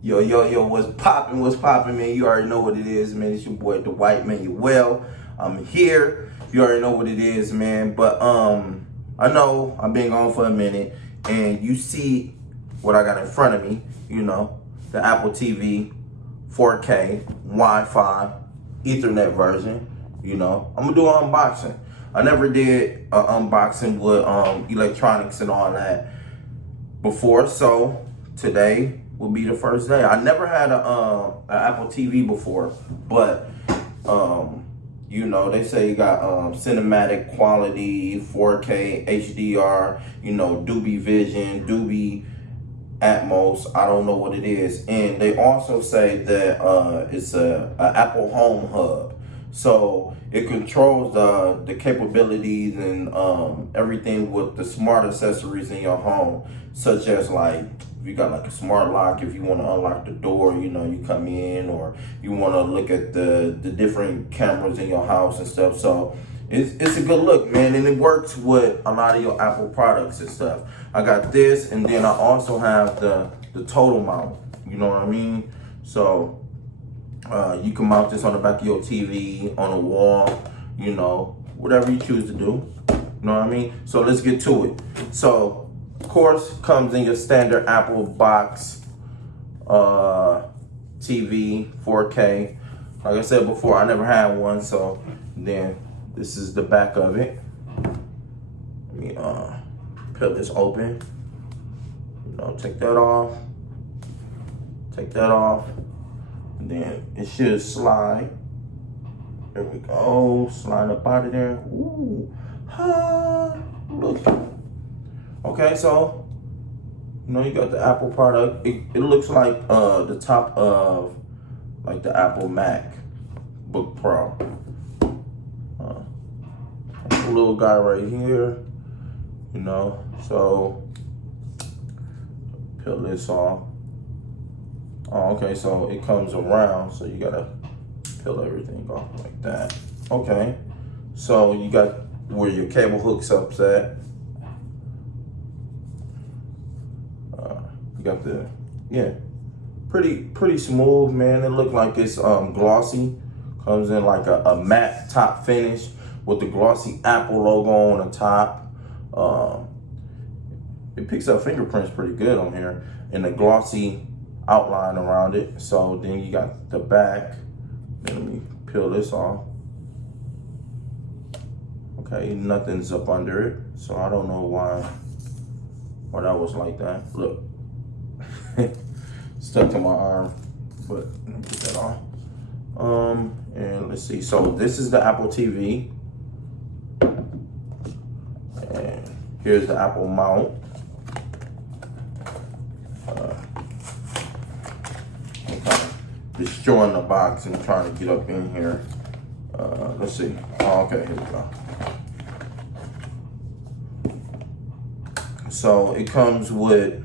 Yo, what's poppin', man? You already know what it is, man. It's your boy, the White Man. You well. I'm here. You already know what it is, man. But, I know I've been gone for a minute, and you see what I got in front of me, you know, the Apple TV 4K, Wi-Fi, Ethernet version, you know. I'm gonna do an unboxing. I never did an unboxing with electronics and all that before, so today will be the first day. I never had an Apple TV before, but you know, they say you got cinematic quality, 4K, HDR, you know, Dolby Vision, Dolby Atmos. I don't know what it is, and they also say that it's a Apple Home Hub, so it controls the capabilities and everything with the smart accessories in your home, such as like if you got like a smart lock, if you want to unlock the door, you know, you come in, or you want to look at the different cameras in your house and stuff. So it's a good look, man, and it works with a lot of your Apple products and stuff. I got this, and then I also have the total mount, you know what I mean? So you can mount this on the back of your TV, on a wall, you know, whatever you choose to do, you know what I mean? So let's get to it. So of course, comes in your standard Apple box, TV, 4K. Like I said before, I never had one, so then this is the back of it. Let me peel this open. You know, take that off. Take that off. And then it should slide. There we go. Slide up out of there. Ooh. Look. Okay, so you know you got the Apple product. It looks like the top of like the Apple MacBook Pro. A little guy right here, you know. So peel this off. Oh, okay, so it comes around, so you gotta peel everything off like that. Okay, so you got where your cable hooks up at. You got the, yeah, pretty smooth, man. It looked like it's glossy. Comes in like a matte top finish with the glossy Apple logo on the top. It picks up fingerprints pretty good on here, and the glossy outline around it. So then you got the back. Let me peel this off. Okay, nothing's up under it, so I don't know why that was like that. Look. Stuck to my arm, but let me get that off. And let's see. So this is the Apple TV, and here's the Apple mount. I'm kind of destroying the box and trying to get up in here. Let's see. Oh, okay, here we go. So it comes with.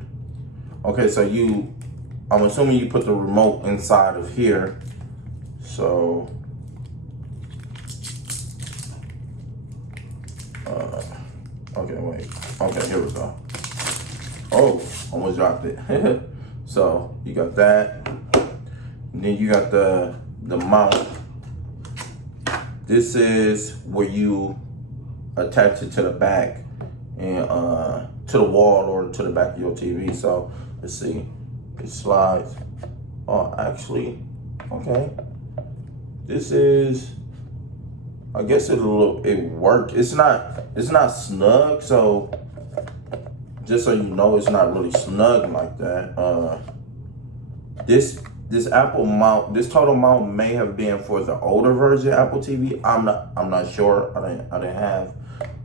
Okay, so I'm assuming you put the remote inside of here. So, okay, wait. Okay, here we go. Oh, almost dropped it. So you got that. And then you got the mount. This is where you attach it to the back and to the wall or to the back of your TV. So let's see, it slides. Oh, actually, okay. This is, I guess it work. It's not snug. So just so you know, it's not really snug like that. This Apple mount, this total mount may have been for the older version Apple TV. I'm not sure. I didn't have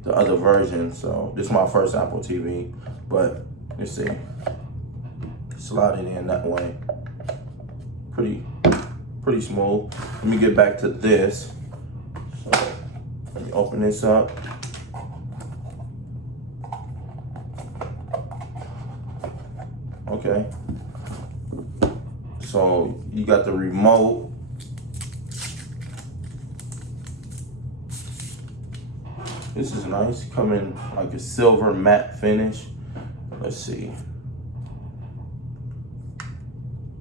the other version, so this is my first Apple TV. But let's see, slide it in that way. Pretty smooth. Let me get back to this. So let me open this up. Okay. So you got the remote. This is nice. Come in like a silver matte finish. Let's see.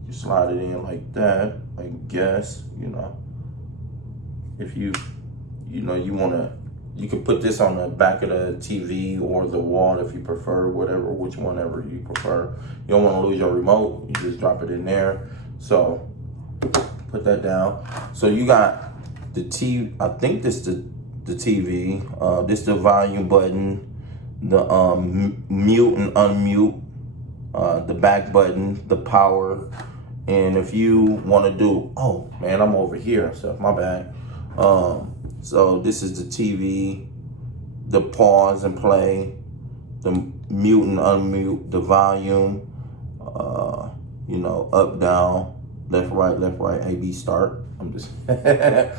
You slide it in like that, I guess, you know. If you could put this on the back of the TV or the wall if you prefer, whichever you prefer. You don't want to lose your remote, you just drop it in there. So put that down. So you got the TV, I think this is the TV, this is the volume button, the mute and unmute, the back button, the power. And if you want to do, oh man, I'm over here, so my bad. So this is the TV, the pause and play, the mute and unmute, the volume, you know, up, down, left, right, A, B, start. I'm just, that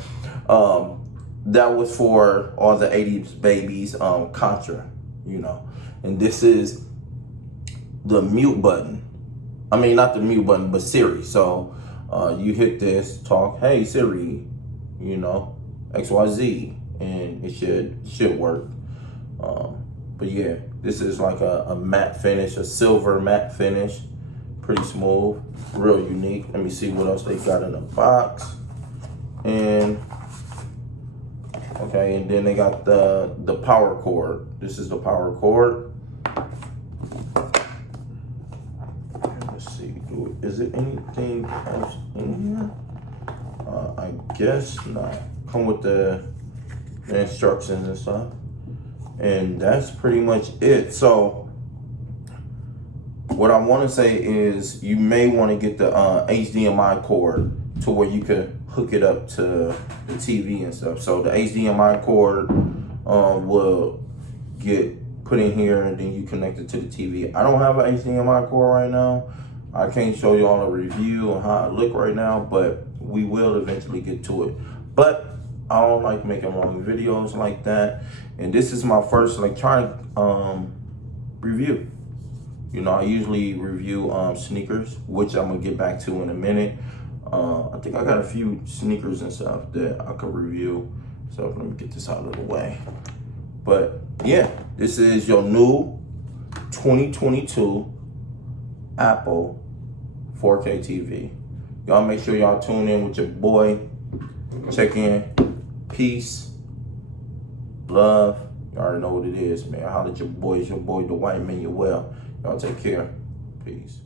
was for all the 80s babies, Contra, you know. And this is the mute button. I mean, not the mute button, but Siri. So you hit this, talk, hey Siri, you know, XYZ, and it should work. But yeah, this is like a matte finish, a silver matte finish, pretty smooth, real unique. Let me see what else they got in the box. And okay, and then they got the power cord. This is the power cord. Let's see, is it anything else in here? I guess not. Come with the instructions and stuff. And that's pretty much it. So what I want to say is you may want to get the HDMI cord to where you could hook it up to the TV and stuff. So the HDMI cord will get put in here and then you connect it to the TV. I don't have an HDMI cord right now. I can't show you all a review on how it look right now, but we will eventually get to it. But I don't like making long videos like that. And this is my first electronic review. You know, I usually review sneakers, which I'm gonna get back to in a minute. I think I got a few sneakers and stuff that I could review. So let me get this out of the way. But yeah, this is your new 2022 Apple 4K TV. Y'all make sure y'all tune in with your boy. Check in. Peace. Love. You already know what it is, man. Holla at your boy. It's your boy, the white man. You're well. Y'all take care. Peace.